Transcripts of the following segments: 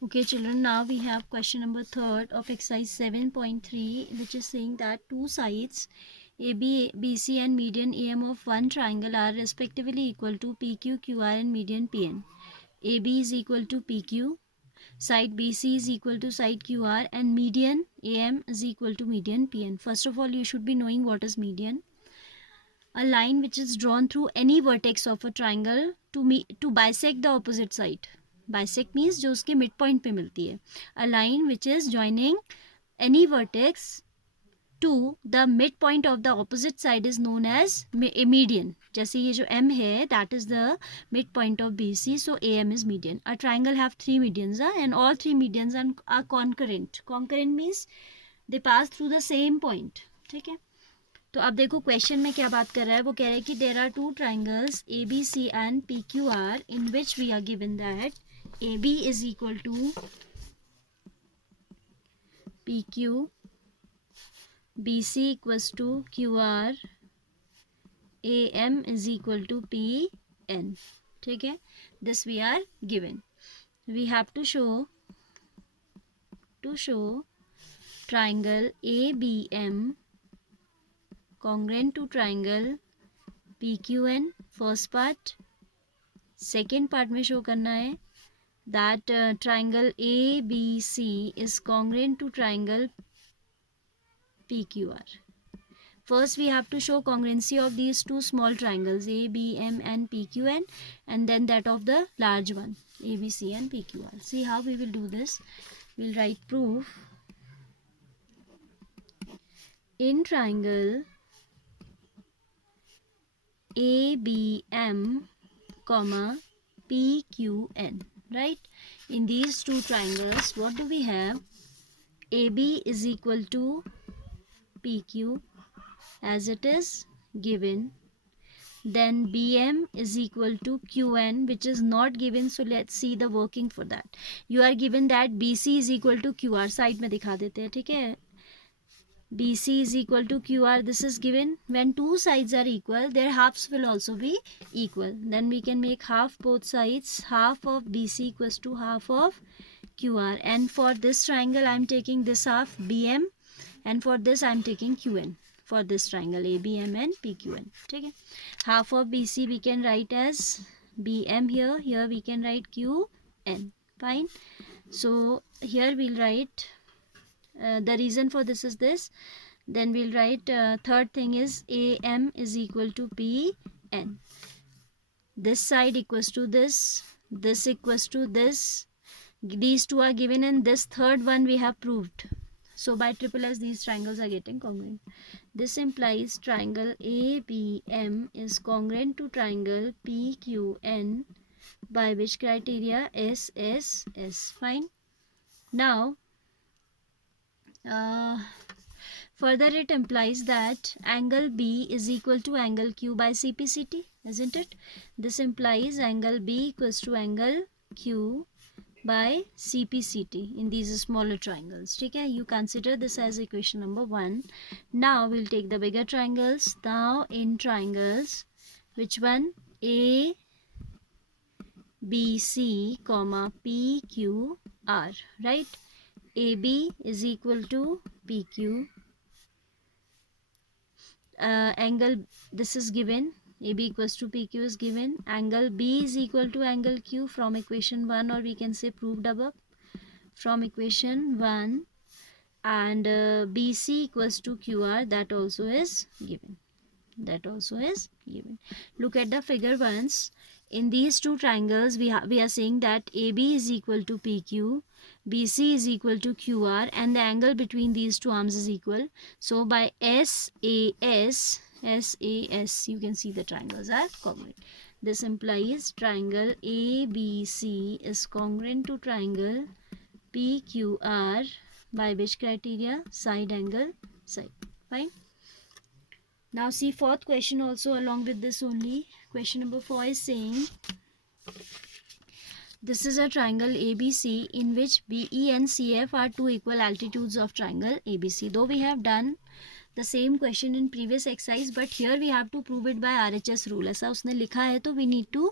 Okay children, now we have question number 3 of exercise 7.3, which is saying that two sides AB, BC and median AM of one triangle are respectively equal to PQ, QR and median PN. AB is equal to PQ, side BC is equal to side QR and median AM is equal to median PN. First of all, you should be knowing what is median. A line which is drawn through any vertex of a triangle to bisect the opposite side. Bisect means जो उसके mid point पे मिलती है. A line which is joining any vertex to the midpoint of the opposite side is known as a median. जैसे ये जो M है, that is the midpoint of BC, so AM is median. A triangle have three medians and all three medians are concurrent. Concurrent means they pass through the same point. ठीक है. तो अब देखो question में क्या बात कर रहा है. वो कह रहा है कि there are two triangles A B C and P Q R in which we are given that A B is equal to P Q, B C equals to Q R, A M is equal to P N. ठीक है, this we are given. We have to show triangle A B M congruent to triangle PQN. First part. Second part में show करना है that triangle ABC is congruent to triangle PQR. First we have to show congruency of these two small triangles ABM and PQN, and then that of the large one ABC and PQR. See how we will do this. We'll write proof. In triangle ABM comma PQN, right? In these two triangles, what do we have? AB is equal to PQ as it is given. Then BM is equal to QN, which is not given, so let's see the working for that. You are given that BC is equal to QR. Side में दिखा देते हैं. ठीक है, BC is equal to QR. This is given. When two sides are equal, their halves will also be equal. Then we can make half both sides. Half of BC equals to half of QR. And for this triangle, I am taking this half BM, and for this I am taking QN. For this triangle ABM and PQN. Okay. Half of BC we can write as BM here. Here we can write QN. Fine. So here we'll write. The reason for this is this. Then we'll write third thing is AM is equal to PN. This side equals to this equals to this. These two are given, and this third one we have proved. So by triple S these triangles are getting congruent. This implies triangle ABM is congruent to triangle PQN by which criteria? SSS. Fine. Now further it implies that angle B is equal to angle Q by CPCT, isn't it? This implies angle B equals to angle Q by CPCT in these smaller triangles. Okay, you consider this as equation number 1. Now we'll take the bigger triangles. Now in triangles, which one? A B C comma P Q R, right? AB is equal to PQ. Angle, this is given. AB equals to PQ is given. Angle B is equal to angle Q from equation 1, or we can say proved above from equation 1. And BC equals to QR, that also is given. That also is given. Look at the figure once. In these two triangles, we are saying that AB is equal to PQ, BC is equal to QR, and the angle between these two arms is equal. So by SAS, you can see the triangles are congruent. This implies triangle ABC is congruent to triangle PQR by which criteria? Side angle side. Fine. Now see fourth question also along with this only. Question number 4 is saying this is a triangle ABC in which BE and CF are two equal altitudes of triangle ABC. Though we have done the same question in previous exercise, but here we have to prove it by RHS rule. ऐसा उसने लिखा है तो we need to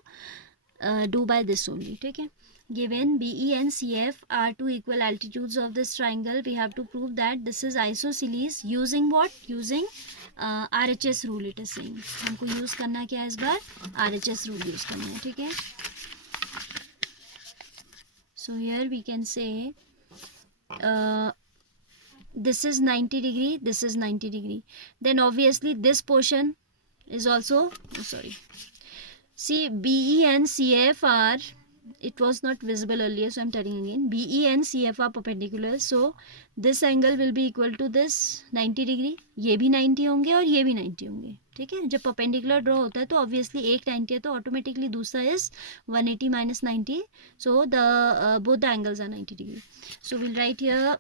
do by this only. ठीक है. given BE and CF are two equal altitudes of this triangle, we have to prove that this is isosceles using what? Using RHS rule. It is saying हमको use करना क्या है इस बार? RHS rule use करना है, ठीक है? So here we can say this is 90 degree, this is 90 degree. Then obviously this portion is also, see, BE and CF are, it was not visible earlier, so I'm telling again, BE and CF are perpendicular, so this angle will be equal to this 90 degree. ये भी 90 होंगे और ये भी 90 होंगे, ठीक है? जब perpendicular draw होता है तो obviously एक 90 है तो automatically दूसरा is 180 minus 90, so the both the angles are 90 degree. So we'll write here,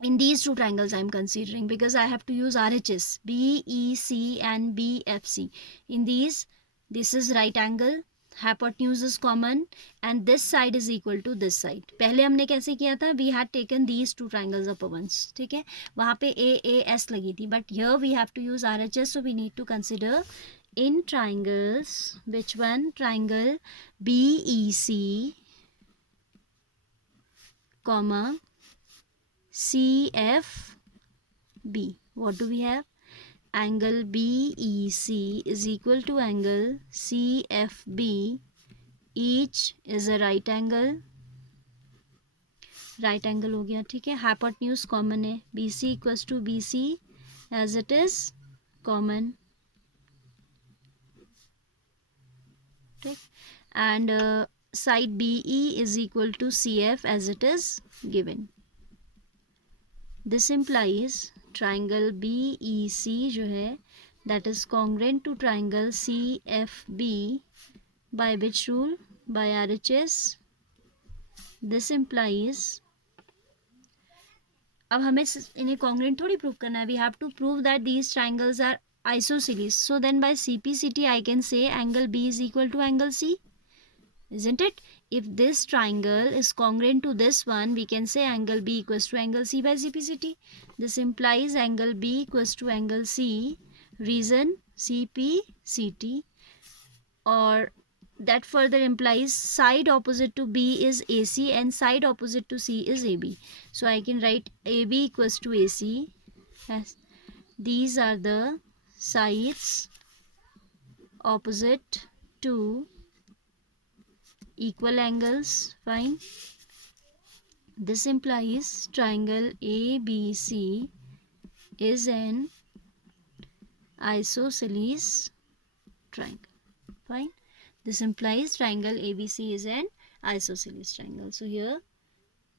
in these two triangles I am considering, because I have to use RHS, BEC and BFC. In these, this is right angle, hypotenuse is common, and this side is equal to this side. पहले हमने कैसे किया था? We had taken these two triangles upper ones, ठीक है? वहाँ पे AAS लगी थी, but here we have to use RHS, so we need to consider in triangles, which one? Triangle BEC, comma CFB. What do we have? Angle BEC is equal to angle CFB. Each is a right angle. Right angle हो गया, ठीक है? Hypotenuse common है. BC equals to BC as it is common. ठीक? And side BE is equal to CF as it is given. This implies triangle BEC जो है, that is congruent to triangle CFB by which rule? By RHS. This implies, अब हमें इन्हें congruent थोड़ी prove करना है. We have to prove that these triangles are isosceles. So then by CPCT I can say angle B is equal to angle C. Isn't it? If this triangle is congruent to this one, we can say angle B equals to angle C by CPCT. This implies angle B equals to angle C, reason CPCT, or that further implies side opposite to B is AC and side opposite to C is AB. So I can write AB equals to AC. As these are the sides opposite to equal angles. Fine. This implies triangle ABC is an isosceles triangle. Fine. This implies triangle ABC is an isosceles triangle. So here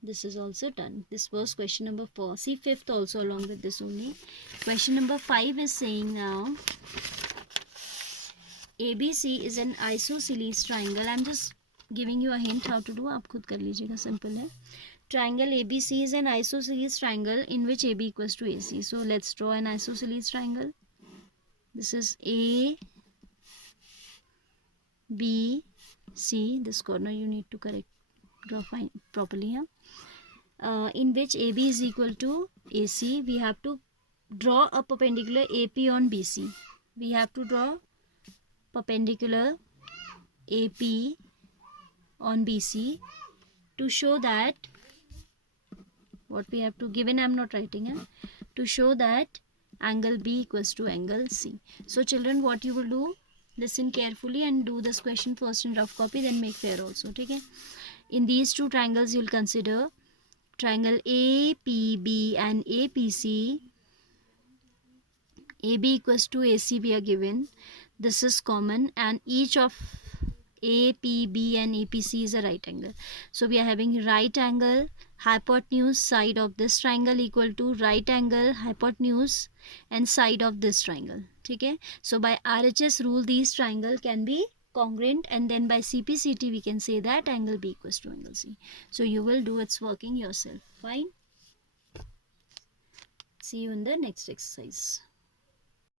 this is also done. This was question number 4. See fifth also along with this only. Question number 5 is saying now ABC is an isosceles triangle. I'm just giving you a hint how to do. आप खुद कर लीजिएगा, simple है. Triangle ABC is an isosceles triangle in which AB equals to AC. So let's draw an isosceles triangle. This is A, B, C. This corner you need to draw fine properly here. In which AB is equal to AC. We have to draw a perpendicular AP on BC. We have to draw perpendicular AP on BC to show that what we have to, given I am not writing it, to show that angle B equals to angle C. So children, what you will do, listen carefully and do this question first in rough copy, then make fair also. Okay? In these two triangles you will consider triangle APB and APC. AB equals to AC we are given. This is common and each of APB and APC is a right angle. So we are having right angle hypotenuse side of this triangle equal to right angle hypotenuse and side of this triangle. Okay? So by RHS rule these triangle can be congruent, and then by CPCT we can say that angle B equals to angle C. So you will do its working yourself. Fine. See you in the next exercise.